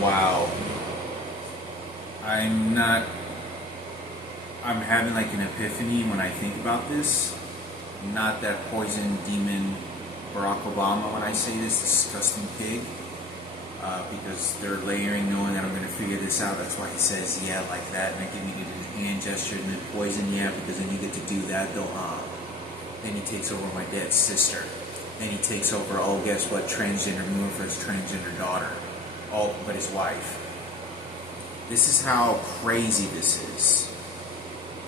Wow. I'm not. I'm having like an epiphany when I think about this. Not that poison demon Barack Obama when I say this disgusting pig. Because they're layering, knowing that I'm going to figure this out. That's why he says, yeah, like that, and then give me the hand gesture, and then poison, yeah, because then you get to do that, though, Then he takes over my dad's sister. Then he takes over, oh, guess what, transgender mover for his transgender daughter. Oh, but his wife. This is how crazy this is.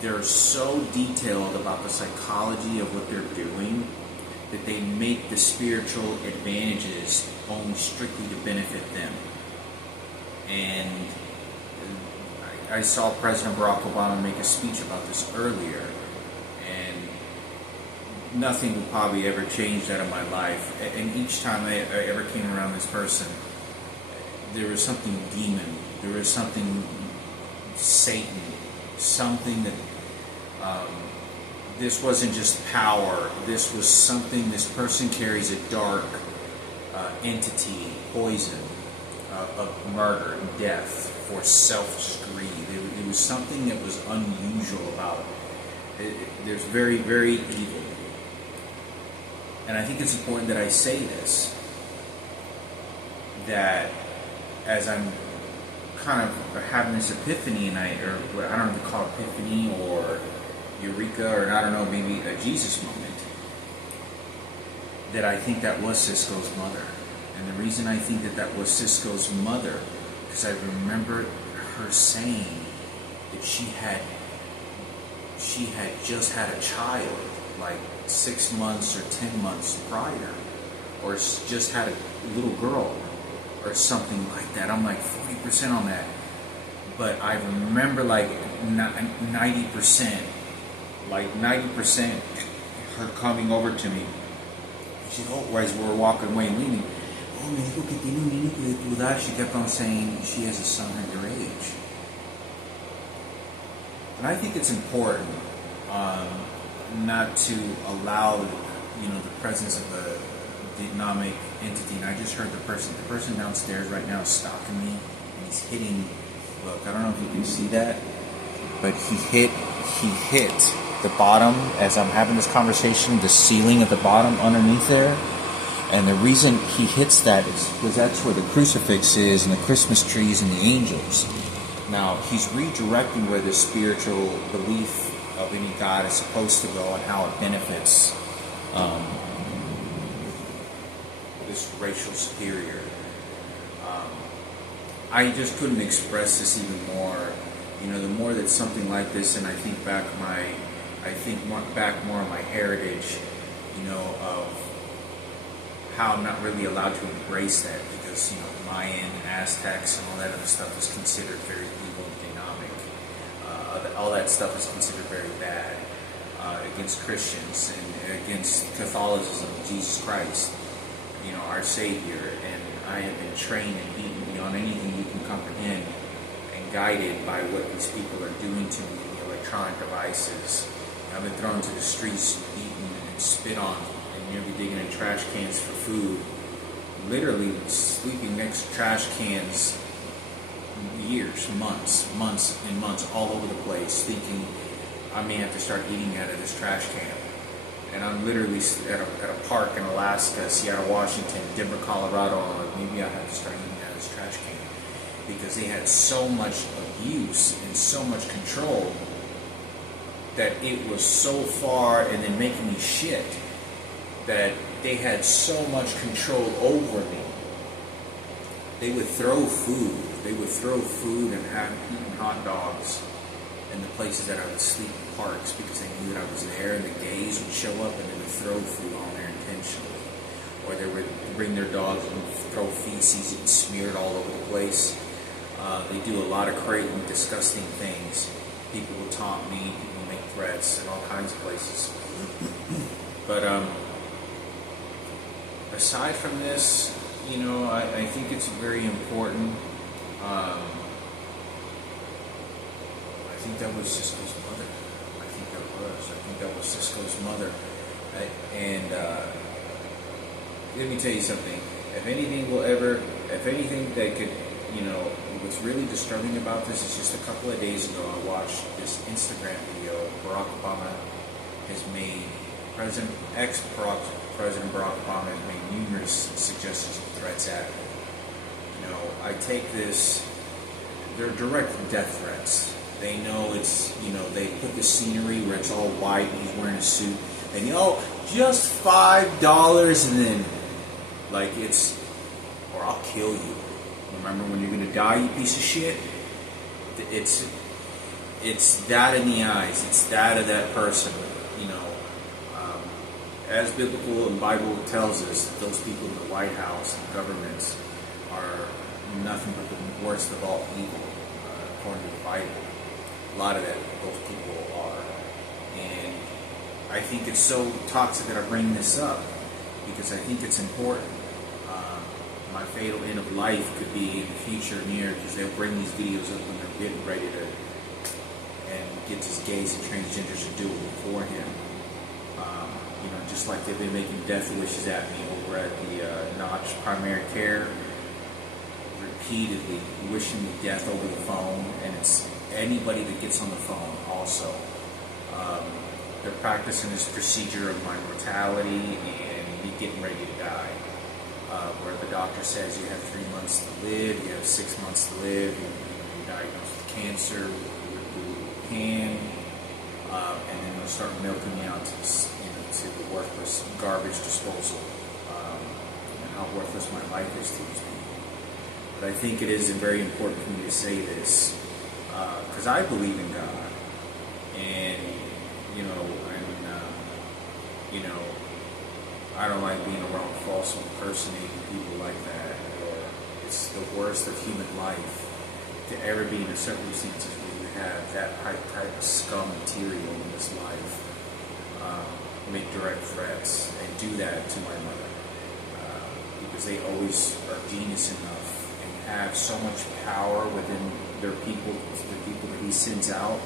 They're so detailed about the psychology of what they're doing that they make the spiritual advantages only strictly to benefit them. And I saw President Barack Obama make a speech about this earlier, and nothing will probably ever change that in my life. And each time I ever came around this person, there was something demon, there was something Satan, something that this wasn't just power. This was something. This person carries a dark entity, poison of murder and death for selfish greed. It was something that was unusual about it. There's very, very evil, and I think it's important that I say this. That as I'm kind of having this epiphany, and I don't know if you call it epiphany or Eureka, or I don't know, maybe a Jesus moment, that I think that was Cisco's mother. And the reason I think that that was Cisco's mother, because I remember her saying that she had just had a child like 6 months or 10 months prior, or just had a little girl or something like that. I'm like 40% on that, but I remember like 90%. Like 90%, her coming over to me. She said, oh, as we were walking away and leaving, oh, me dijo que tiene un niño de tu edad. She kept on saying she has a son her age. And I think it's important not to allow, the presence of a demonic entity. And I just heard the person downstairs right now is stalking me, and he's hitting. Look, I don't know if you can see that, but he hit the bottom, as I'm having this conversation, the ceiling at the bottom underneath there. And the reason he hits that is because that's where the crucifix is, and the Christmas trees and the angels. Now, he's redirecting where the spiritual belief of any God is supposed to go and how it benefits this racial superior. I just couldn't express this even more. The more that something like this, and I think back more on my heritage, of how I'm not really allowed to embrace that, because Mayan, Aztecs, and all that other stuff is considered very evil and demonic. All that stuff is considered very bad against Christians and against Catholicism, Jesus Christ, our Savior. And I have been trained and beaten beyond anything you can comprehend, and guided by what these people are doing to me in the electronic devices. I've been thrown to the streets, beaten and spit on, and nearly digging in trash cans for food. Literally sleeping next to trash cans years, months and months, all over the place, thinking I may have to start eating out of this trash can. And I'm literally at a park in Alaska, Seattle, Washington, Denver, Colorado, and I'm like, maybe I have to start eating out of this trash can. Because they had so much abuse and so much control that it was so far, and then making me shit, that they had so much control over me. They would throw food. And have eaten hot dogs in the places that I would sleep in parks, because they knew that I was there, and the gays would show up and they would throw food on there intentionally. Or they would bring their dogs and throw feces and smear it all over the place. They do a lot of crazy, disgusting things. People will taunt me, people make threats in all kinds of places. But aside from this, I think it's very important. I think that was Cisco's mother. I think that was Cisco's mother. And let me tell you something. If anything that could you know, what's really disturbing about this is just a couple of days ago I watched this Instagram video. Barack Obama has made, ex-President Barack Obama has made numerous suggestions and threats at me. You know, I take this, they're direct death threats. They know it's, you know, they put the scenery where it's all white and he's wearing a suit. And, just $5 and then, like, it's, or I'll kill you. Remember when you're going to die, you piece of shit? It's that in the eyes. It's that of that person, you know. As biblical and Bible tells us, those people in the White House and governments are nothing but the worst of all evil, according to the Bible. A lot of those people are. And I think it's so toxic that I bring this up because I think it's important. My fatal end of life could be in the future near because they'll bring these videos up when they're getting ready to and get these gays and transgenders to do it before him. Just like they've been making death wishes at me over at the Notch Primary Care, repeatedly wishing me death over the phone, and it's anybody that gets on the phone also. They're practicing this procedure of my mortality and me getting ready to die. Where the doctor says you have 3 months to live, you have 6 months to live, you're diagnosed with cancer, with pan, and then they'll start milking me out to the worthless garbage disposal, and how worthless my life is to these people. But I think it is very important for me to say this, because I believe in God, and I don't like being around false impersonating people like that. It's the worst of human life to ever be in the circumstances where you have that type of scum material in this life. Make direct threats and do that to my mother because they always are genius enough and have so much power within their people, the people that he sends out,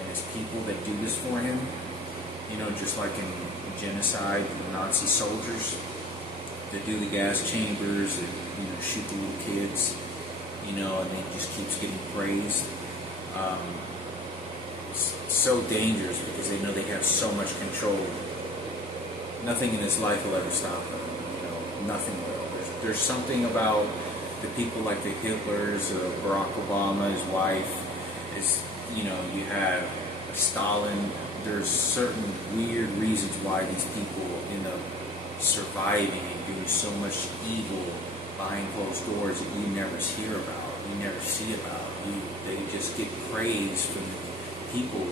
and his people that do this for him. Just like in genocide, the Nazi soldiers that do the gas chambers and shoot the little kids, and they just keeps getting praised. It's so dangerous because they know they have so much control. Nothing in this life will ever stop them. Nothing will. There's something about the people like the Hitlers, Barack Obama, his wife. You have Stalin. There's certain weird reasons why these people end up surviving and doing so much evil behind closed doors that you never hear about, you never see about. They just get praise from the people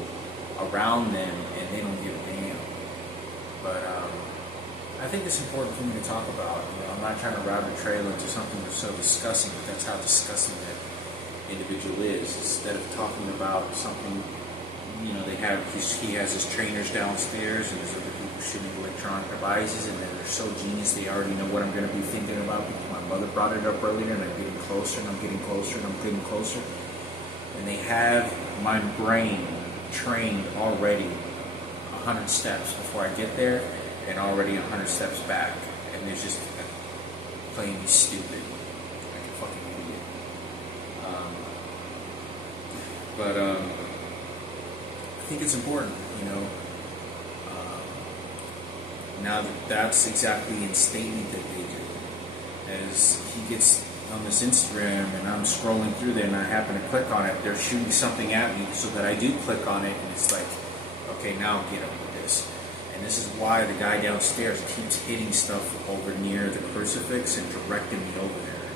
around them, and they don't give a damn. But I think it's important for me to talk about. I'm not trying to rabbit trail into something that's so disgusting, but that's how disgusting that individual is. Instead of talking about something, he has his trainers downstairs, and there's other people shooting electronic devices, and then they're so genius they already know what I'm going to be thinking about because my mother brought it up earlier, and I'm getting closer, and I'm getting closer, and I'm getting closer. And they have my brain trained already 100 steps before I get there, and already 100 steps back, and they're just playing me stupid, like a fucking idiot. I think it's important, now that's exactly in statement that they do. As he gets on this Instagram and I'm scrolling through there and I happen to click on it, they're shooting something at me so that I do click on it, and it's like, okay, now get up with this. And this is why the guy downstairs keeps hitting stuff over near the crucifix and directing me over there.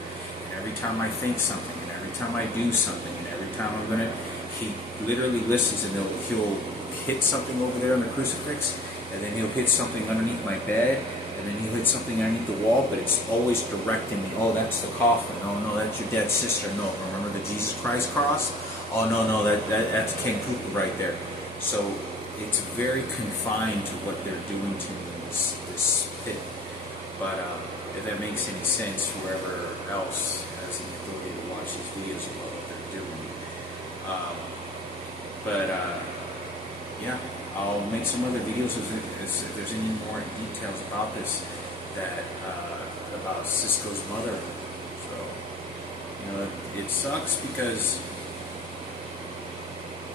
And every time I think something, and every time I do something, and every time I'm going to, he literally listens, and he'll hit something over there on the crucifix, and then he'll hit something underneath my bed, and then he'll hit something underneath the wall, but it's always directing me. Oh, that's the coffin. Oh, no, that's your dead sister. No, remember the Jesus Christ cross? Oh, no, that's King Cooper right there. So it's very confined to what they're doing to me in this pit. But if that makes any sense, whoever else has the ability to watch these videos about what they're doing. Yeah, I'll make some other videos if there's any more details about this, about Cisco's mother. So, it sucks because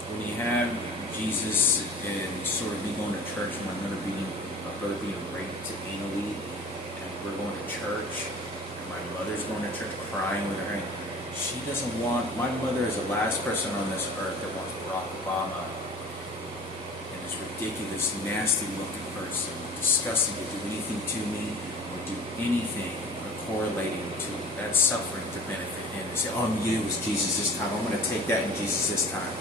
when you have Jesus and sort of be going to church, my brother being raped anally, and we're going to church, and my mother's going to church crying with her hand. She doesn't want, my mother is the last person on this earth that wants Barack Obama and this ridiculous, nasty looking person, disgusting, to do anything to me or do anything correlating to that suffering to benefit him. They say, oh, it was Jesus this time. I'm going to take that in Jesus this time.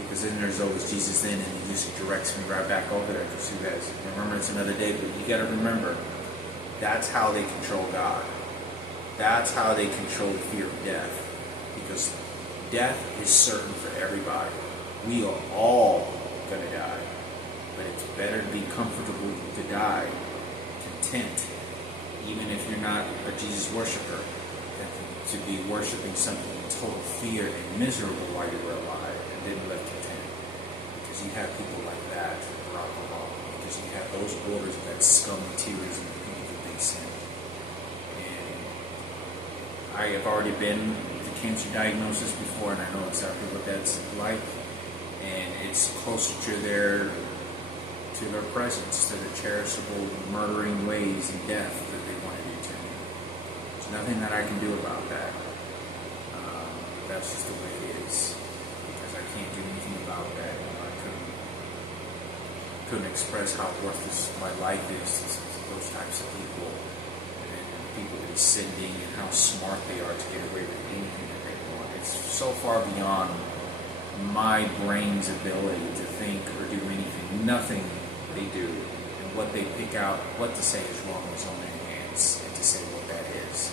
Because then there's always Jesus then, and he just directs me right back over there because who has? Remember, it's another day, but you got to remember, that's how they control God. That's how they control the fear of death. Because death is certain for everybody. We are all going to die. But it's better to be comfortable to die, content, even if you're not a Jesus worshiper, than to be worshiping something in total fear and miserable while you were alive and then left content. Because you have people like that, Barack Obama, because you have those orders of that scum materials and the people that they send. And I have already been to cancer diagnosis before, and I know exactly what that's like. And it's closer to their presence, to the cherishable, murdering ways and death that they want to do to me. There's nothing that I can do about that. That's just the way it is. Because I can't do anything about that. I couldn't express how worthless my life is to those types of people. And people that are sending and how smart they are to get away with anything that they want. It's so far beyond my brain's ability to think or do anything. Nothing they do, and what they pick out, what to say is wrong is on their hands, and to say what that is.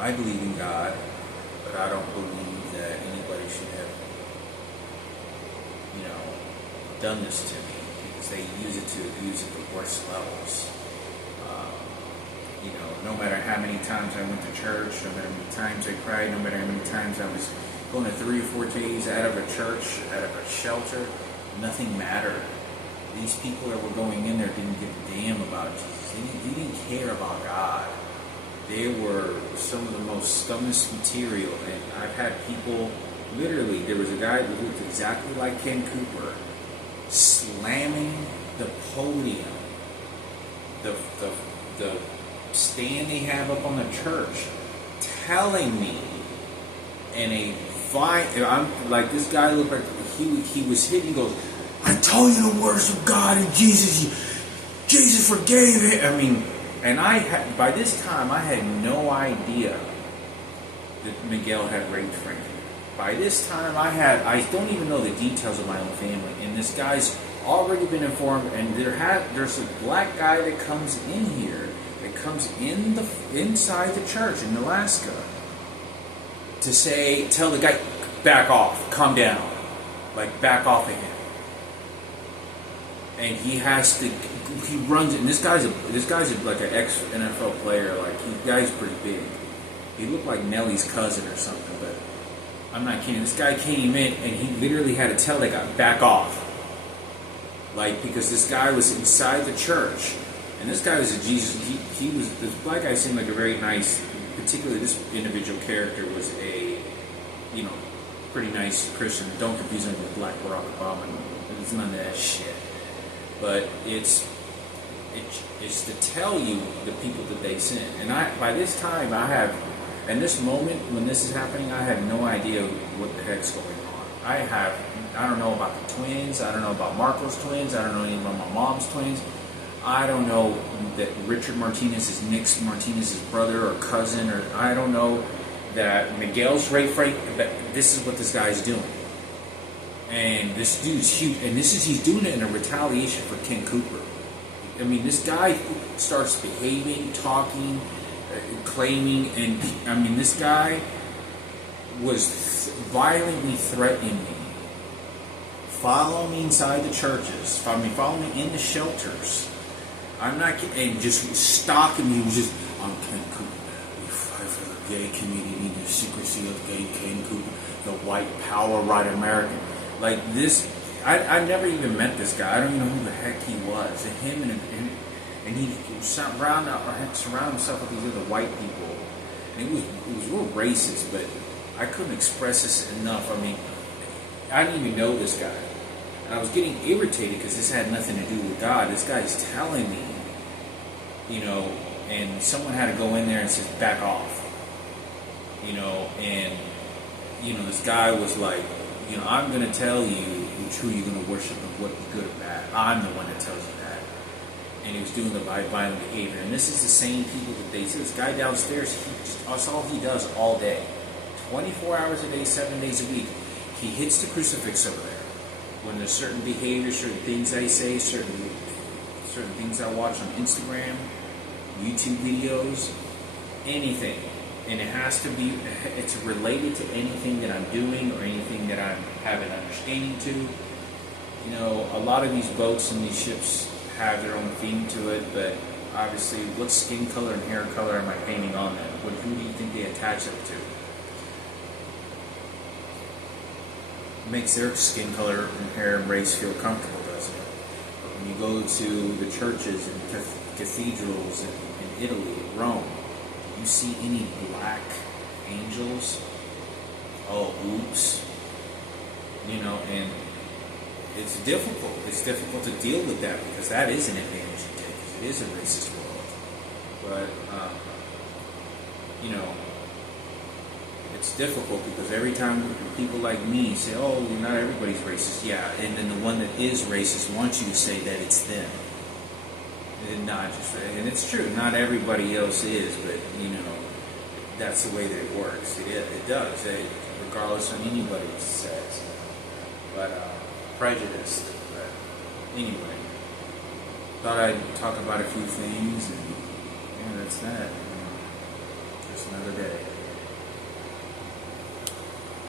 I believe in God, but I don't believe that anybody should have, done this to me, because they use it to abuse at the worst levels. No matter how many times I went to church, no matter how many times I cried, no matter how many times I was going to 3 or 4 days out of a church, out of a shelter, nothing mattered. These people that were going in there didn't give a damn about Jesus. They didn't care about God. They were some of the most scummest material. And I've had people, literally, there was a guy who looked exactly like Ken Cooper, slamming the podium, the stand they have up on the church, telling me in a I'm like, this guy looked like he was hitting. He goes, I told you to worship God and Jesus. Jesus forgave him. I mean, and by this time I had no idea that Miguel had raped Frankie. By this time I don't even know the details of my own family. And this guy's already been informed. And there's a black guy that comes in here, that comes inside the church in Alaska, to tell the guy, back off, calm down, like back off of him. And he runs it. And this guy's like an ex-NFL player. Like, the guy's pretty big. He looked like Nelly's cousin or something, but I'm not kidding. This guy came in and he literally had to tell that guy, back off. Like, because this guy was inside the church. And this guy was a Jesus. This black guy seemed like a very nice, particularly this individual character was a, pretty nice Christian. Don't confuse him with Black Barack Obama. It's none of that shit. But it's to tell you the people that they sent. And by this time in this moment when this is happening, I have no idea what the heck's going on. I don't know about the twins. I don't know about Marco's twins. I don't know anything about my mom's twins. I don't know that Richard Martinez is Nick Martinez's brother or cousin, or I don't know that Miguel's rape Frank. But this is what this guy's doing, and this dude's huge. And he's doing it in a retaliation for Ken Cooper. I mean, this guy starts behaving, talking, claiming, and I mean, this guy was violently threatening me. Follow me inside the churches. Follow me in the shelters. I'm not kidding. And just stalking me. He was just, I'm Ken Cooper. We fight for the gay community, the secrecy of gay Ken Cooper, the white power right American. Like this, I never even met this guy. I don't even know who the heck he was. And him and he surrounded himself with these other white people. and it was real racist, but I couldn't express this enough. I mean, I didn't even know this guy. And I was getting irritated because this had nothing to do with God. This guy's telling me, you know, and someone had to go in there and say, back off. You know, and, you know, this guy was like, you know, I'm going to tell you who you're going to worship and what good or bad. I'm the one that tells you that. And he was doing the violent behavior. And this is the same people that they see. This guy downstairs, that's all he does all day. 24 hours a day, 7 days a week. He hits the crucifix over there. When there's certain behaviors, certain things I say, certain things I watch on Instagram, YouTube videos, anything. And it has to be, it's related to anything that I'm doing or anything that I have an understanding to. You know, a lot of these boats and these ships have their own theme to it, but obviously, what skin color and hair color am I painting on them? Who do you think they attach it to? It makes their skin color and hair and race feel comfortable, doesn't it? But when you go to the churches and cathedrals in Italy, Rome, you see any black angels? Oh, oops. You know, and it's difficult. It's difficult to deal with that because that is an advantage you take. It is a racist world. But, you know, it's difficult because every time people like me say, oh, not everybody's racist. Yeah, and then the one that is racist wants you to say that it's them. And not just, and it's true, not everybody else is, but, you know, that's the way that it works. It does, regardless of anybody says. But, prejudiced. But anyway, thought I'd talk about a few things, and yeah, that's that. Just another day.